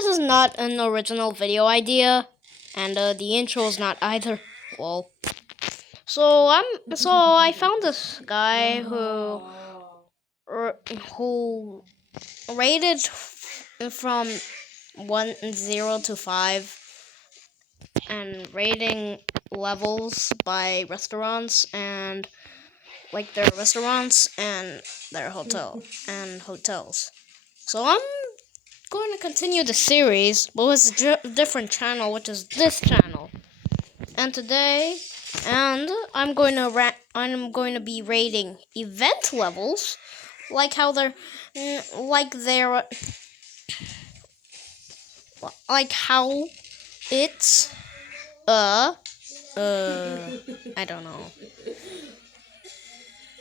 this is not an original video idea, and the intro is not either. Well, so I found this guy who rated from 1 0 to 5 and rating levels by restaurants and like their restaurants and their hotels. So I'm going to continue the series, but with a different channel, which is this channel. And today, I'm going to be rating event levels, like how like how it's I don't know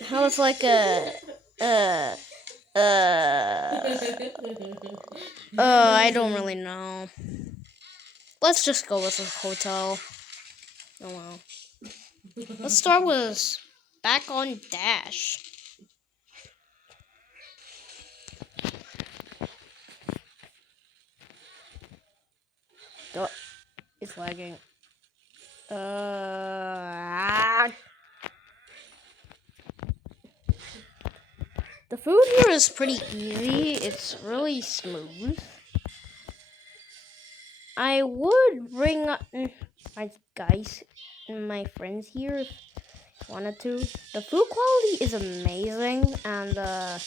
how it's like uh I don't really know. Let's just go with a hotel. Oh well. Let's start with back on Dash. Oh, it's lagging. The food here is pretty easy. It's really smooth. I would bring my guys and my friends here if I wanted to. The food quality is amazing, and the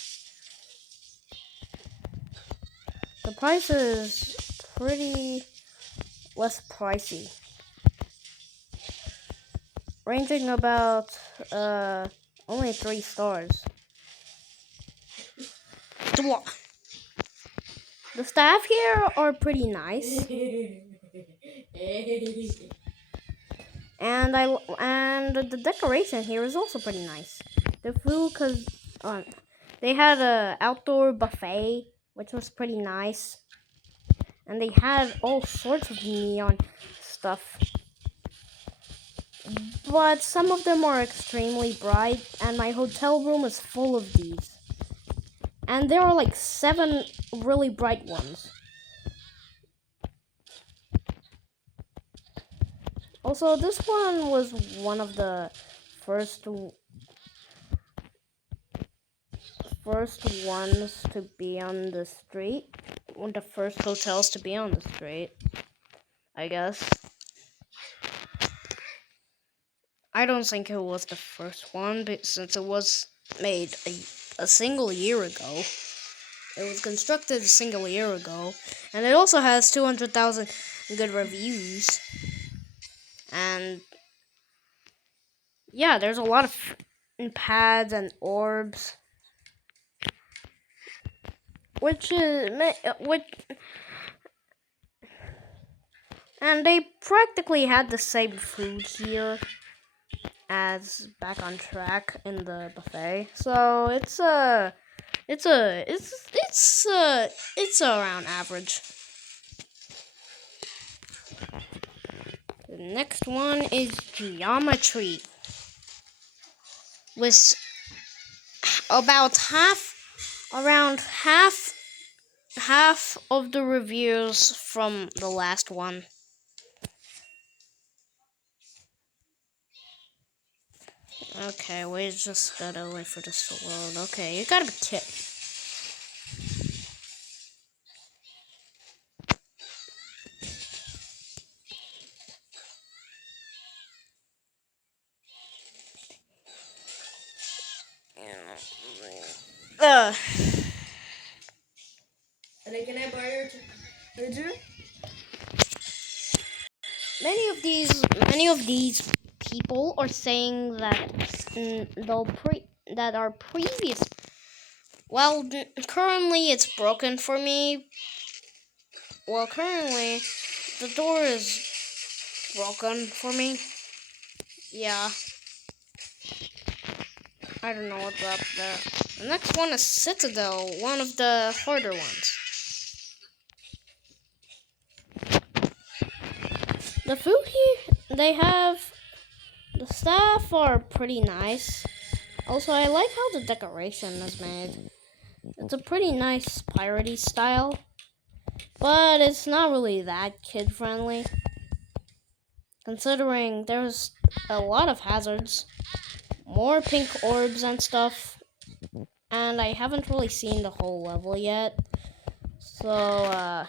price is pretty less pricey, ranging about only 3 stars. The staff here are pretty nice, and the decoration here is also pretty nice. The food, cause they had a outdoor buffet, which was pretty nice, and they had all sorts of neon stuff. But some of them are extremely bright, and my hotel room is full of these. And there are like 7 really bright ones. Also, this one was one of the first ones to be on the street. One of the first hotels to be on the street, I guess. I don't think it was the first one, but since it was made a single year ago. It was constructed a single year ago, and it also has 200,000 good reviews. And yeah, there's a lot of pads and orbs, which and they practically had the same food here as back on track in the buffet. So it's around average. The next one is geometry, with about around half of the reviews from the last one. Okay, we just gotta wait for this to load. Okay, you gotta be kidding. Can I borrow your charger? Many of these people are saying that that our previous. Well, currently it's broken for me. Well, currently the door is broken for me. Yeah. I don't know what's up there. The next one is Citadel, one of the harder ones. The food here, the staff are pretty nice. Also, I like how the decoration is made. It's a pretty nice piratey style. but it's not really that kid friendly, considering there's a lot of hazards, more pink orbs and stuff, and I haven't really seen the whole level yet. So,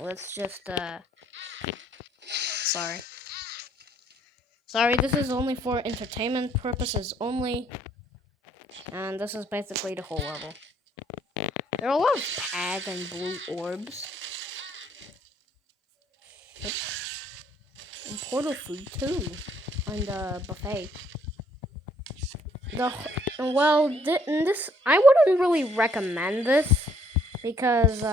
let's just, sorry. Sorry, this is only for entertainment purposes only, and this is basically the whole level. There are a lot of tag and blue orbs. Yep. And portal food too, on the buffet. This I wouldn't really recommend this because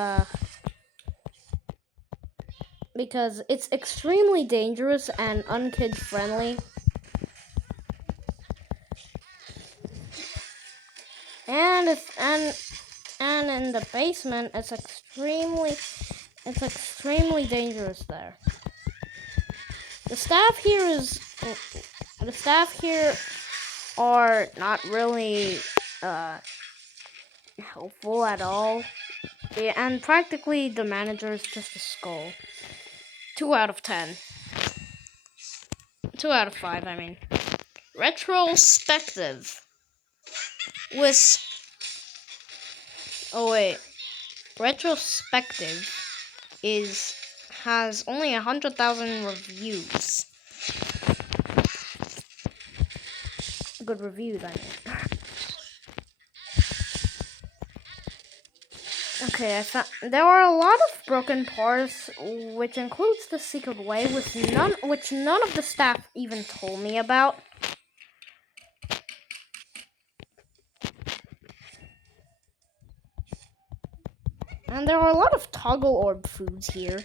it's extremely dangerous and unkid friendly. And in the basement it's extremely dangerous there. The staff here are not really helpful at all. Yeah, and practically the manager is just a skull. 2 out of 10. 2 out of 5, I mean. Retrospective. Retrospective has only 100,000 reviews. Good reviews, I mean. Okay, there are a lot of broken parts, which includes the secret way, which none of the staff even told me about. And there are a lot of toggle orb foods here.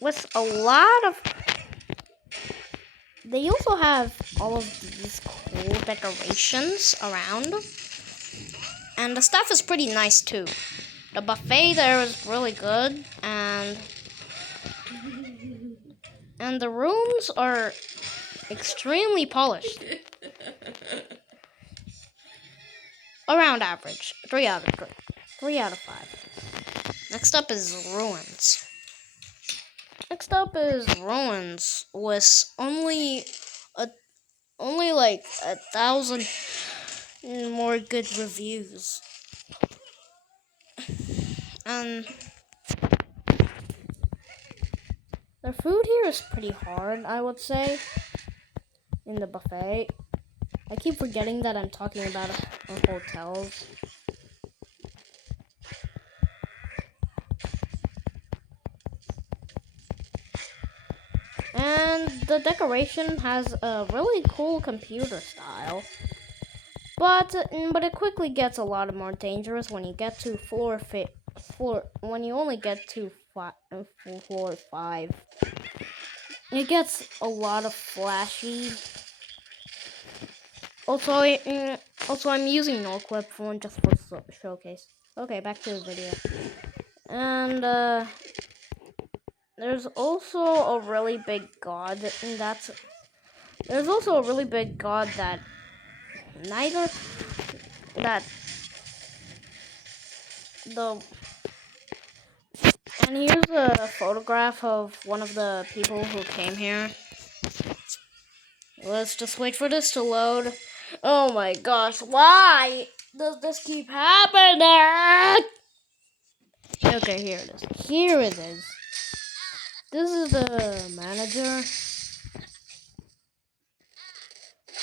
With a lot of... They also have all of these cool decorations around. And the stuff is pretty nice too. The buffet there is really good, and the rooms are extremely polished. Around average. 3 out of 5. Next up is ruins. With only like 1,000 more good reviews. And the food here is pretty hard, I would say, in the buffet. I keep forgetting that I'm talking about hotels. And the decoration has a really cool computer style. But it quickly gets a lot more dangerous when you get to when you only get to floor 5. It gets a lot of flashy. Also, I'm using no clip phone just for showcase. Okay, back to the video. And there's also a really big god, there's also a really big god that and here's a photograph of one of the people who came here. Let's just wait for this to load. Oh my gosh, why does this keep happening? Okay, here it is. Here it is. This is the manager.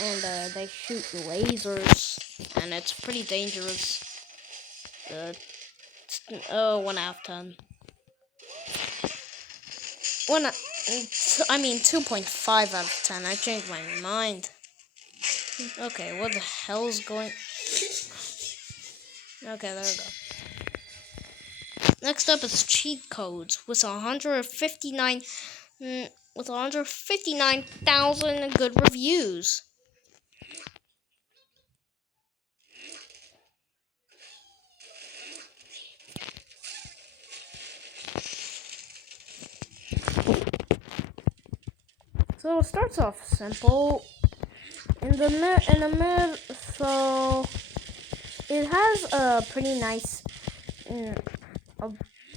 And they shoot lasers. And it's pretty dangerous. 1 out of 10. 2.5 out of 10. I changed my mind. Okay, what the hell's going... Okay, there we go. Next up is cheat codes with 159,000 good reviews. So it starts off simple. in the mid, so it has a pretty nice a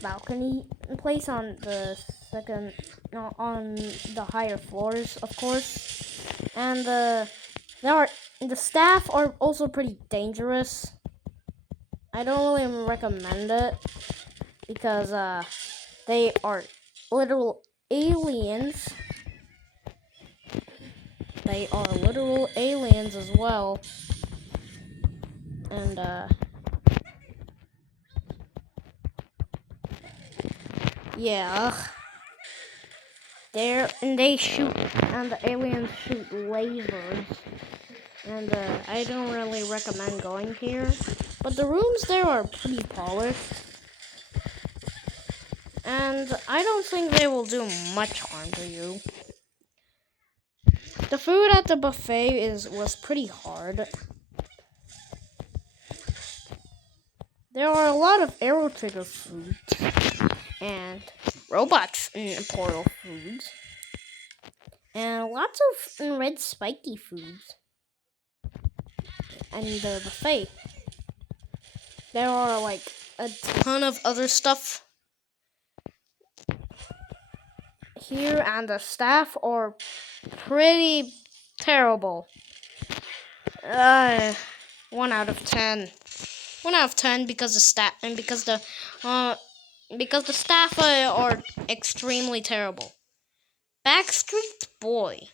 balcony place on the second, on the higher floors, of course, and the staff are also pretty dangerous. I don't really recommend it because they are literal aliens. They are literal aliens as well. And yeah. They shoot, and the aliens shoot lasers. And I don't really recommend going here. But the rooms there are pretty polished. And I don't think they will do much harm to you. The food at the buffet was pretty hard. There are a lot of arrow trigger foods and robot portal foods and lots of red spiky foods. And the buffet, there are like a ton of other stuff here, and the staff are pretty terrible. 1 out of 10. 1 out of 10 because the staff and because the staff are extremely terrible. Backstreet Boy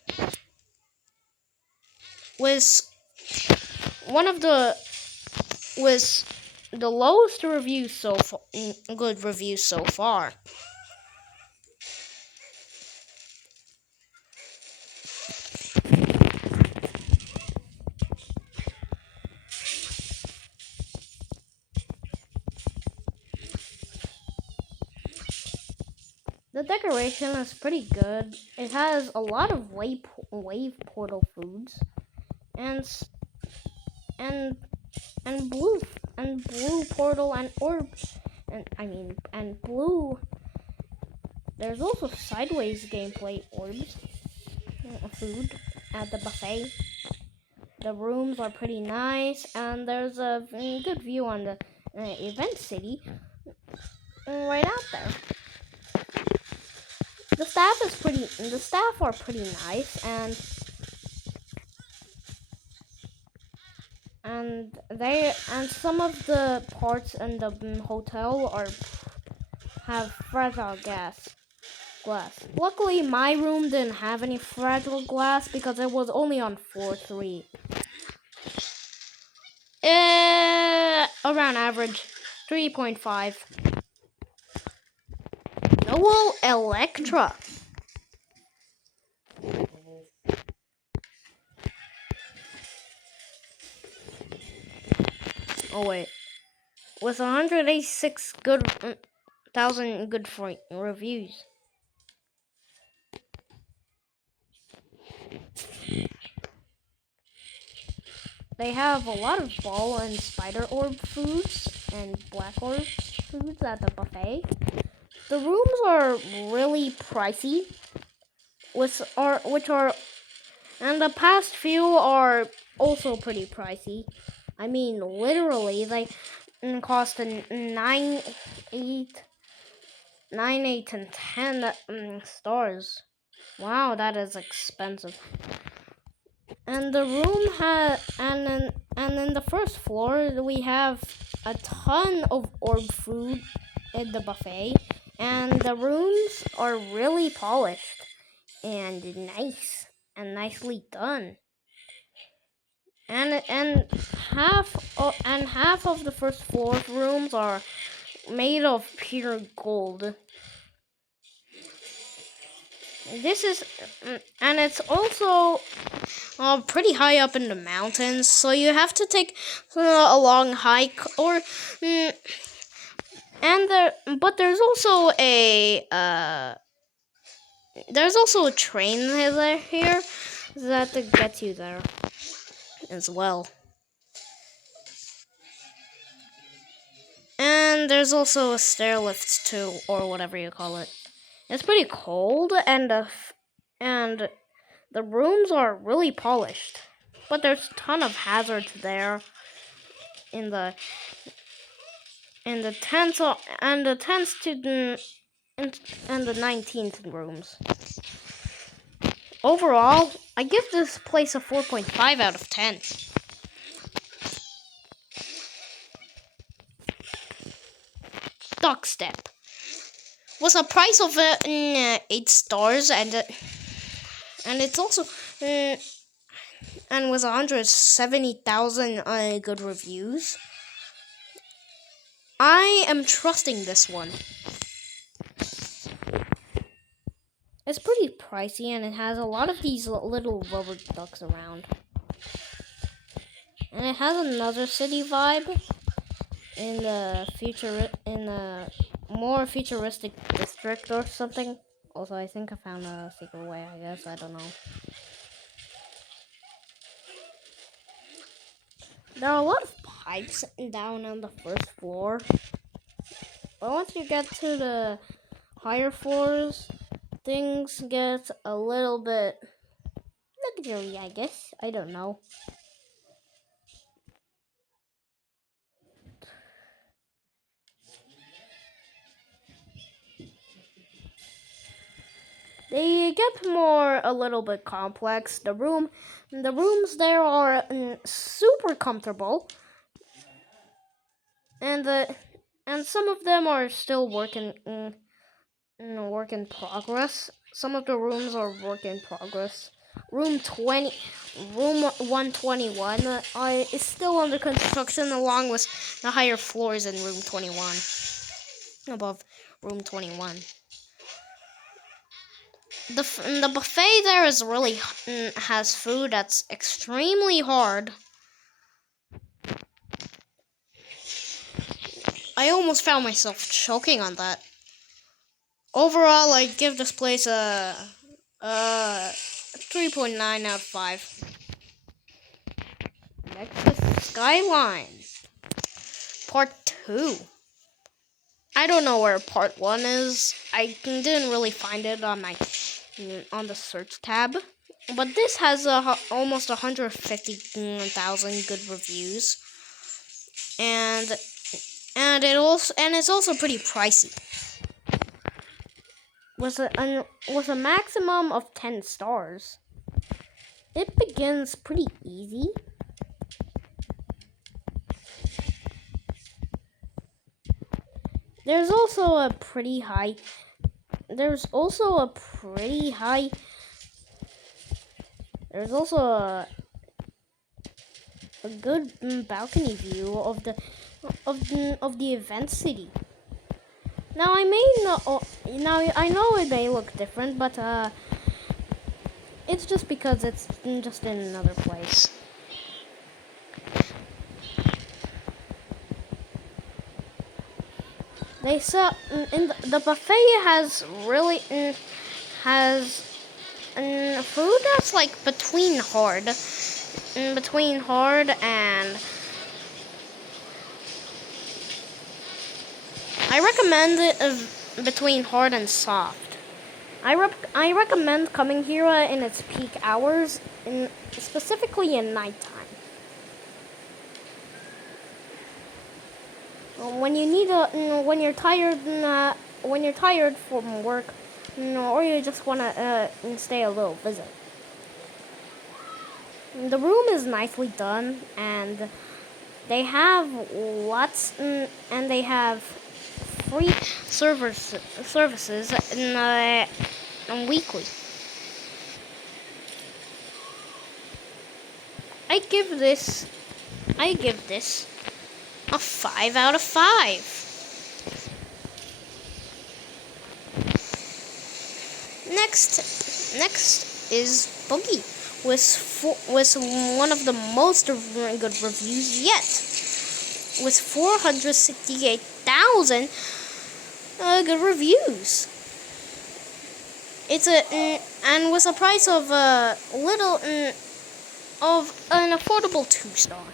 was was the lowest review so far, good review so far. The decoration is pretty good. It has a lot of wave portal foods, and blue portal and orb, and blue. There's also sideways gameplay orbs, food at the buffet. The rooms are pretty nice, and there's a good view on the event city right out there. The staff are pretty nice, and some of the parts in the hotel have fragile glass. Luckily, my room didn't have any fragile glass because it was only on floor 3. Around average, 3.5. Noel Electra. Oh wait, with 186,000 good reviews. They have a lot of ball and spider orb foods and black orb foods at the buffet. The rooms are really pricey, and the past few are also pretty pricey. I mean, literally, they cost 9, 8, and 10 stars. Wow, that is expensive. And the room and in the first floor we have a ton of orb food at the buffet, and the rooms are really polished and nice and nicely done. And half of the first floor rooms are made of pure gold. This is, and it's also pretty high up in the mountains, so you have to take a long hike, but there's also a train here that gets you there as well. And there's also a stair lift too, or whatever you call it. It's pretty cold, and the rooms are really polished. but there's a ton of hazards there in the 10th and the 10th to the and the 19th rooms. Overall, I give this place a 4.5 out of 10. Duck Step was a price of 8 stars, and it's also and was 170,000 good reviews. I am trusting this one. It's pretty pricey, and it has a lot of these little rubber ducks around. And it has another city vibe in the more futuristic district or something. Also, I think I found a secret way, I guess. I don't know. There are a lot of pipes down on the first floor. But once you get to the higher floors, things get a little bit luxury, I guess. I don't know. They get a little bit complex. The rooms there are super comfortable, and some of them are still work in progress. Some of the rooms are work in progress. Room 121 is still under construction, along with the higher floors in room 21, above room 21. The buffet there is really has food that's extremely hard. I almost found myself choking on that. Overall, I'd give this place a 3.9 out of 5. Next is Skyline Part 2. I don't know where Part 1 is. I didn't really find it on the search tab. But this has almost 150,000 good reviews. And it's also pretty pricey. With a maximum of 10 stars. It begins pretty easy. There's also a pretty high There's also a good balcony view of the event city. Now I know it may look different, but it's just because it's just in another place. They sell the buffet has food that's like between hard and I recommend it between hard and soft. I recommend coming here in its peak hours, specifically in nighttime. When you're tired from work, or you just wanna stay a little visit. The room is nicely done, and they have and they have free services weekly. I give this a 5 out of 5. Next is Boogie, with one of the most good reviews yet, with 468,000 good reviews. It's and with a price of of an affordable 2-star.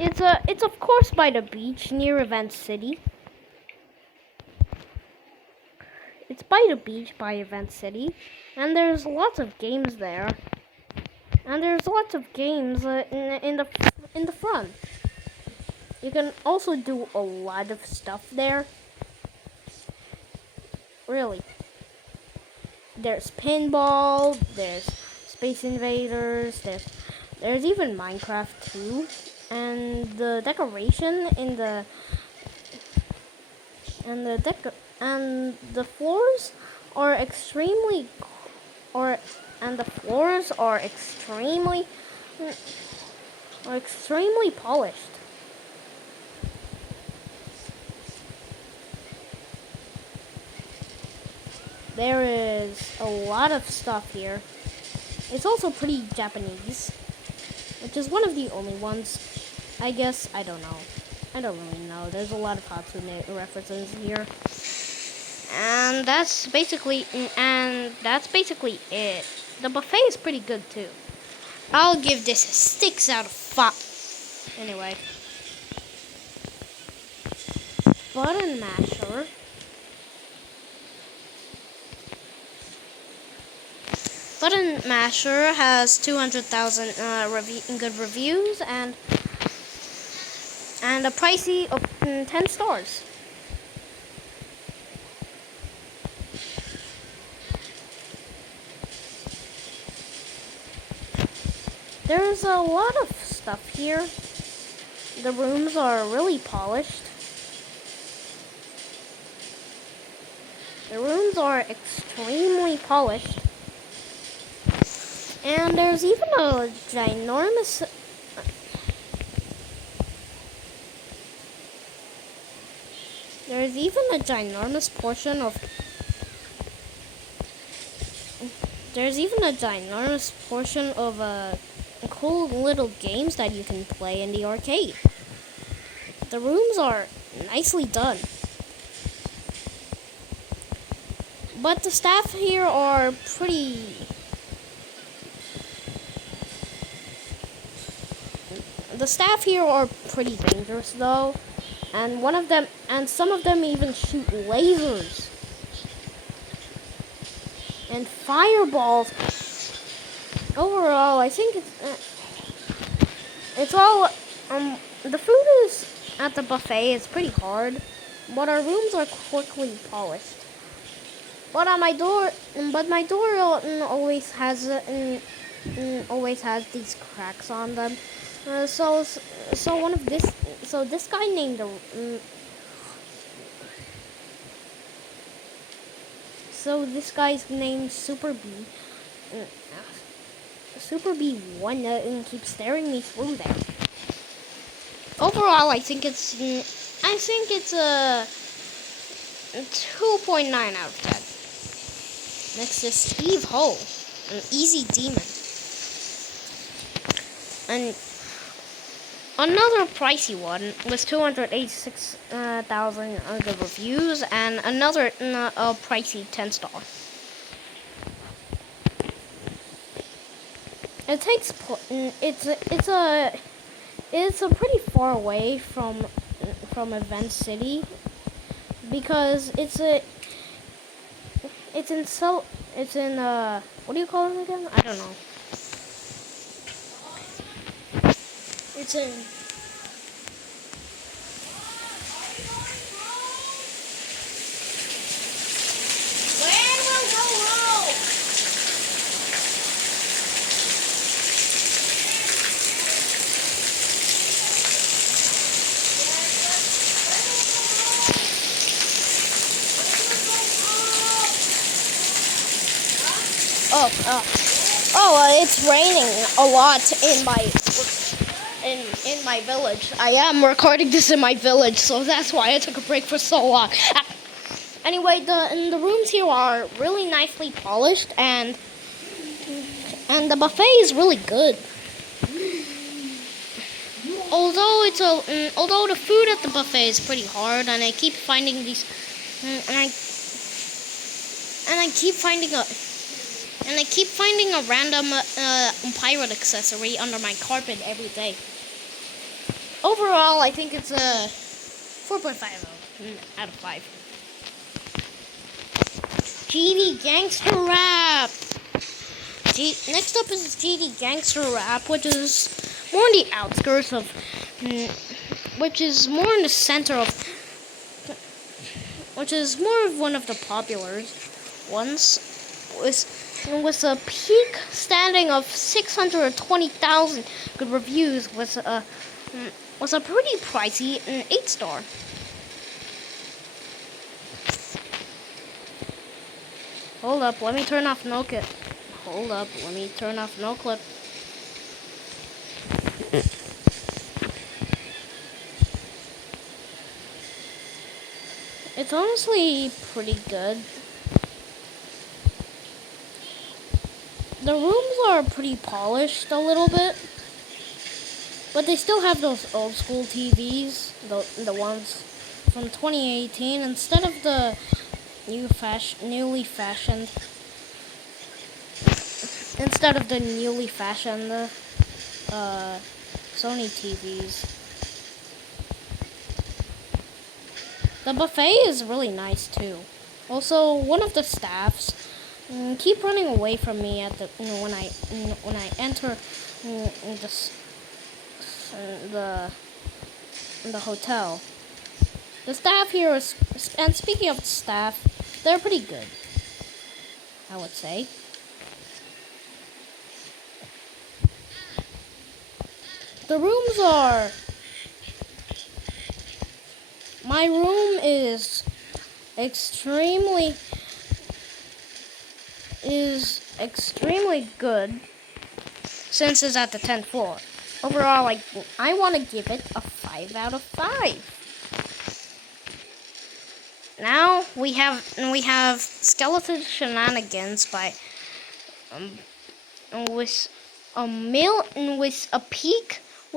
It's of course by the beach near Event City. It's by the beach by Event City, and there's lots of games there. And there's lots of games in the front. You can also do a lot of stuff there. Really. There's pinball, there's Space Invaders, there's even Minecraft too. And the decoration in the and the floors are extremely and the floors are extremely polished. There is a lot of stuff here. It's also pretty Japanese, which is one of the only ones. I guess, I don't know. I don't really know. There's a lot of Hatsune references here. And that's basically it. The buffet is pretty good too. I'll give this a 6 out of 5. Anyway. Button masher. Button Masher has 200,000 good reviews and a pricey of 10 stars. There's a lot of stuff here. The rooms are really polished. The rooms are extremely polished. And there's even a ginormous portion of cool little games that you can play in the arcade. The rooms are nicely done. But the staff here are pretty dangerous though, and some of them even shoot lasers and fireballs. Overall, I think it's all the food is at the buffet is pretty hard, but our rooms are quickly polished. But my door always has these cracks on them. So this guy named this guy's named Super B. Super B1 and keeps staring me through there. Overall, I think it's a 2.9 out of 10. Next is Steve Ho, an easy demon. And another pricey one with 286,000 good reviews, and another pricey 10-star. It's a pretty far away from Event City because it's in what do you call it again? I don't know. It's in it's raining a lot in my village. I am recording this in my village, so that's why I took a break for so long. Anyway, the rooms here are really nicely polished, and the buffet is really good. Although the food at the buffet is pretty hard, and I keep finding these, and I keep finding a random pirate accessory under my carpet every day. Overall, I think it's a 4.5 out of 5. GD Gangster Rap. Next up is GD Gangster Rap, which is more on the outskirts of, which is more in the center of, which is more of one of the popular ones, with a peak standing of 620,000 good reviews, was a pretty pricey 8-star. Hold up, let me turn off no clip. Hold up, let me turn off no clip. It's honestly pretty good. The rooms are pretty polished a little bit, but they still have those old school TVs, the ones from 2018, instead of the newly fashioned Sony TVs. The buffet is really nice too. Also, one of the staffs keep running away from me at the when I enter the hotel. The staff here is, and speaking of the staff, they're pretty good, I would say. The rooms are. My room is extremely good since it's at the 10th floor. Overall, I want to give it a 5 out of 5. Now we have Skeleton Shenanigans by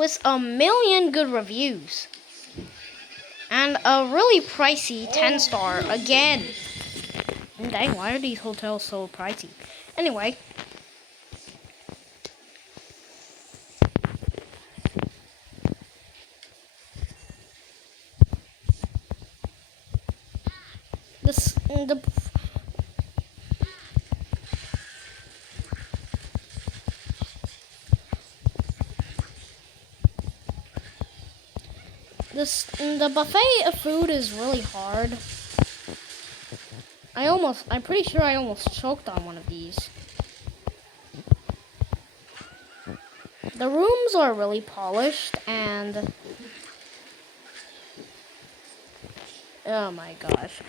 with a million good reviews and a really pricey 10-star again. Dang, why are these hotels so pricey? Anyway. The buffet of food is really hard. I'm pretty sure I almost choked on one of these. The rooms are really polished and oh my gosh.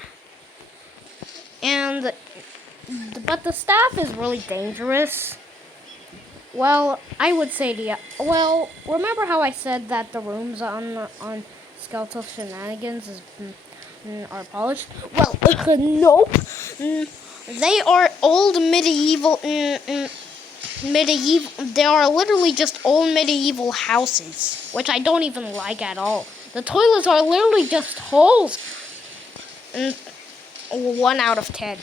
But the staff is really dangerous. Well, I would say remember how I said that the rooms on Skeletal Shenanigans are polished? Well, nope. They are old medieval. They are literally just old medieval houses, which I don't even like at all. The toilets are literally just holes. 1 out of 10.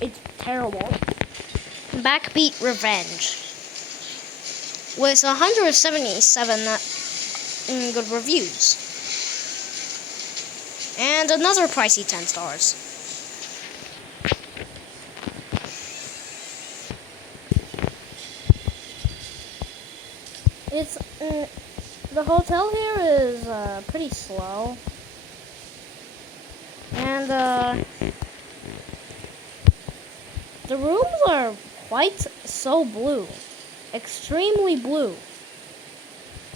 It's terrible. Backbeat Revenge with 177 good reviews and another pricey 10 stars. It's the hotel here is pretty slow, and the rooms are quite so blue, extremely blue,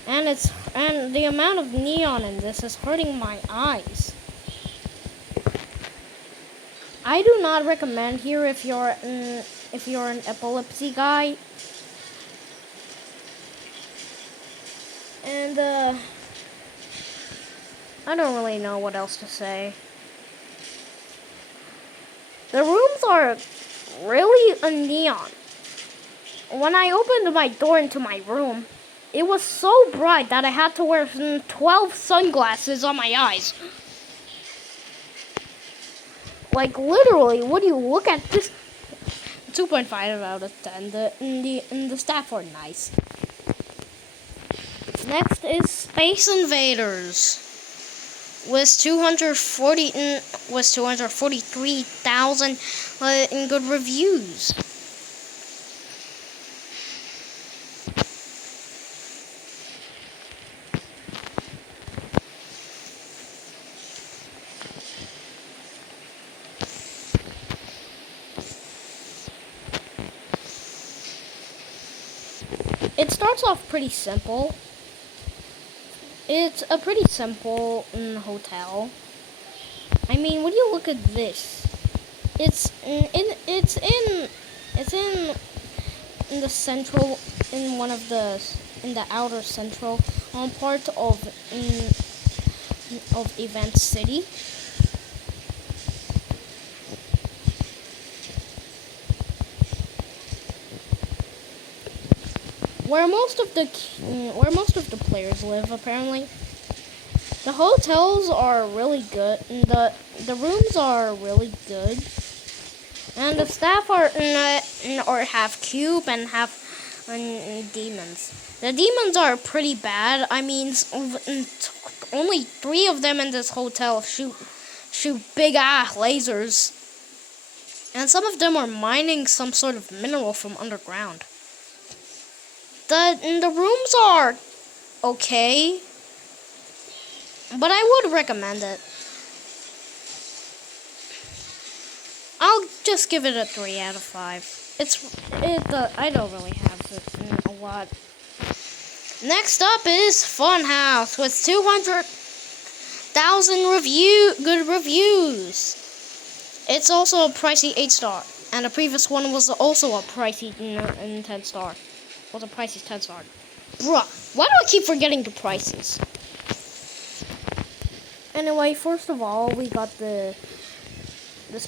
and the amount of neon in this is hurting my eyes. I do not recommend here if you're an epilepsy guy. And I don't really know what else to say. The rooms are really a neon. When I opened my door into my room, it was so bright that I had to wear 12 sunglasses on my eyes. Like literally, when you look at this, 2.5 out of 10. The staff are nice. Next is Space Invaders with 243,000 in good reviews. It starts off pretty simple. It's a pretty simple hotel. I mean, when you look at this, it's in the central, in the outer central part of Event City. Where most of the players live, apparently. The hotels are really good, and the rooms are really good, and the staff are or half cube and half demons. The demons are pretty bad. I mean, only 3 of them in this hotel shoot big ass lasers, and some of them are mining some sort of mineral from underground. The rooms are okay, but I would recommend it. I'll just give it a 3 out of 5. I don't really have a lot. Next up is Funhouse with 200,000 good reviews. It's also a pricey 8-star, and the previous one was also a pricey 10-star. Was a pricey 10-star. Bruh, why do I keep forgetting the prices? Anyway, first of all, we got this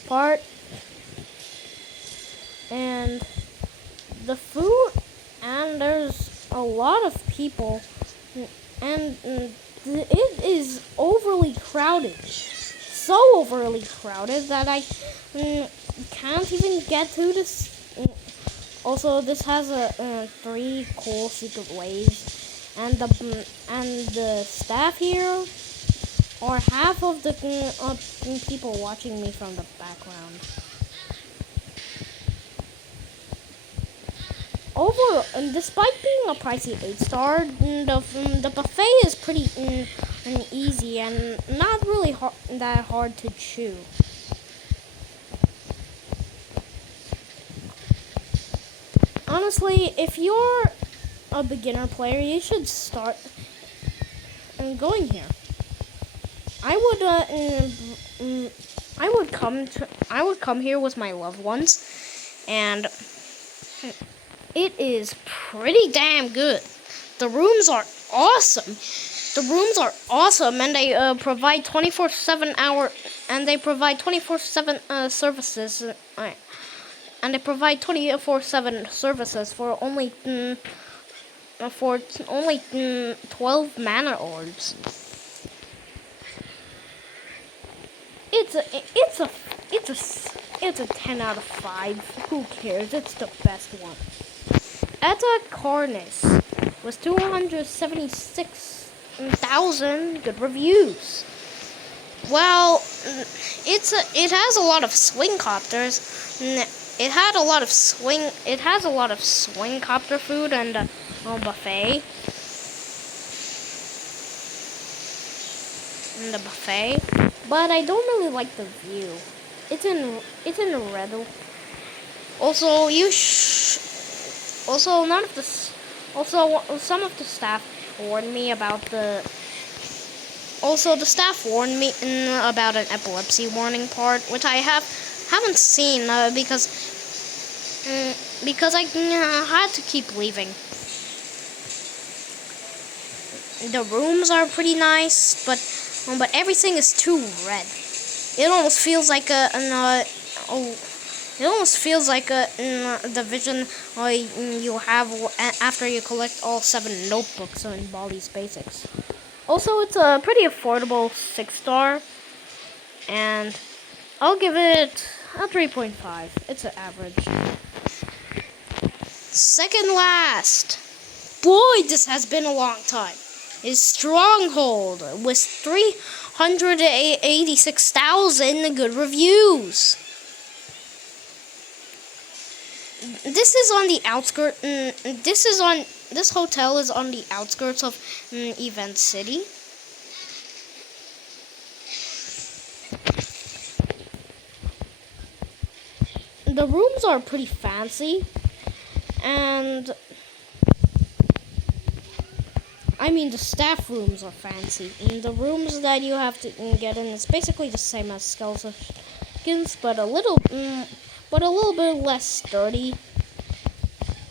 part, and the food, and there's a lot of people, and it is overly crowded. So overly crowded that I can't even get to this. Also, this has 3 cool secret ways, and the staff here are half of the people watching me from the background. Despite being a pricey 8-star, the buffet is pretty easy and not really that hard to chew. Honestly, if you're a beginner player, you should start going here. I would come here with my loved ones, and it is pretty damn good. The rooms are awesome. And they provide 24/7 services. And they provide 24/7 services for only 12 mana orbs. It's a 10 out of 5. Who cares? It's the best one. Etta Cornice was 276,000 good reviews. Well, it has a lot of swing copters. It has a lot of swing copter food and buffet. In the buffet, but I don't really like the view. It's in red. Also, some of the staff warned me about the. Also, the staff warned me about an epilepsy warning part, which I haven't seen because I had to keep leaving. The rooms are pretty nice, but everything is too red. It almost feels like the vision you have after you collect all 7 notebooks in Baldi's Basics. Also, it's a pretty affordable 6-star, and I'll give it a 3.5. It's an average. Second last. Boy, this has been a long time. Is Stronghold with 386,000 good reviews. This is on the outskirts. This hotel is on the outskirts of Event City. The rooms are pretty fancy, and I mean, the staff rooms are fancy. And the rooms that you have to get in is basically the same as Skeletons, but a little bit less sturdy,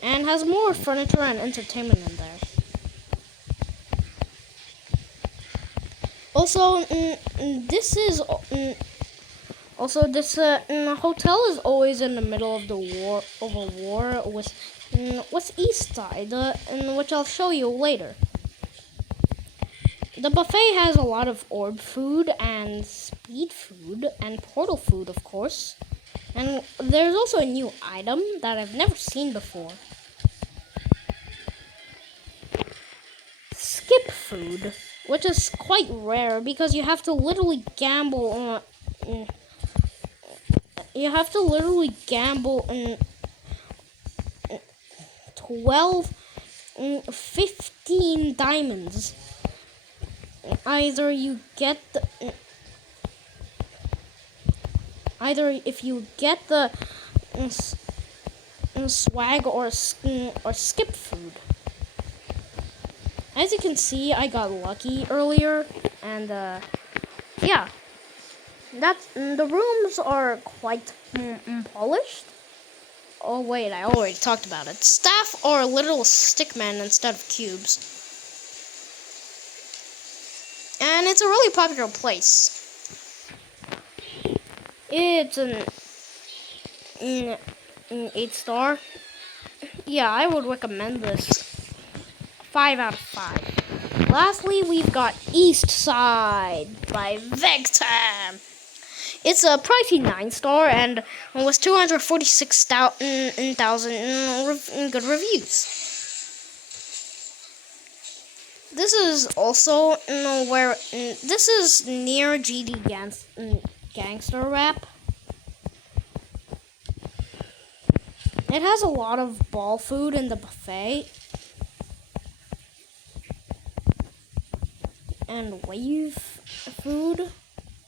and has more furniture and entertainment in there. Also, this hotel is always in the middle of a war with East Side, which I'll show you later. The buffet has a lot of orb food and speed food and portal food, of course. And there's also a new item that I've never seen before. Skip food, which is quite rare because you have to literally gamble. You have to literally gamble in 12, 15 diamonds. Either if you get the swag or skip food. As you can see, I got lucky earlier, and yeah, the rooms are quite polished. Oh wait, I already talked about it. Staff are literal stickmen instead of cubes, and it's a really popular place. It's an 8-star. Yeah, I would recommend this. 5 out of 5. Lastly, we've got East Side by Vegtam. It's a pricey 9-star and was 246,000 good reviews. This is also this is near GD Gangster Rap. It has a lot of ball food in the buffet. And wave food.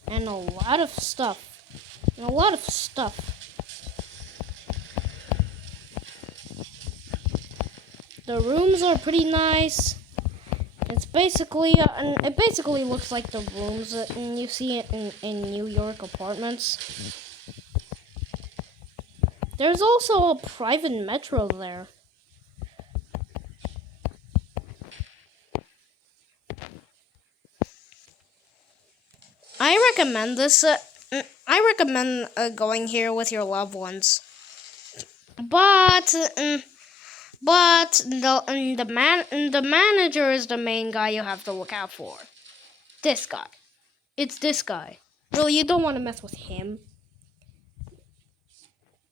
And a lot of stuff. The rooms are pretty nice. It's basically, it basically looks like the rooms that you see in New York apartments. There's also a private metro there. I recommend this. I recommend going here with your loved ones. But the manager is the main guy you have to look out for. This guy. It's this guy. Really, you don't want to mess with him.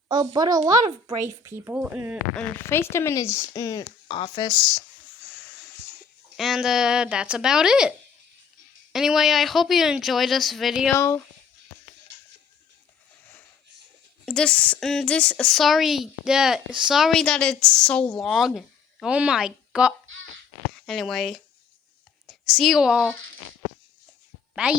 But a lot of brave people faced him in his office. And that's about it. Anyway, I hope you enjoyed this video. Sorry that it's so long. Oh my god. Anyway, see you all. Bye.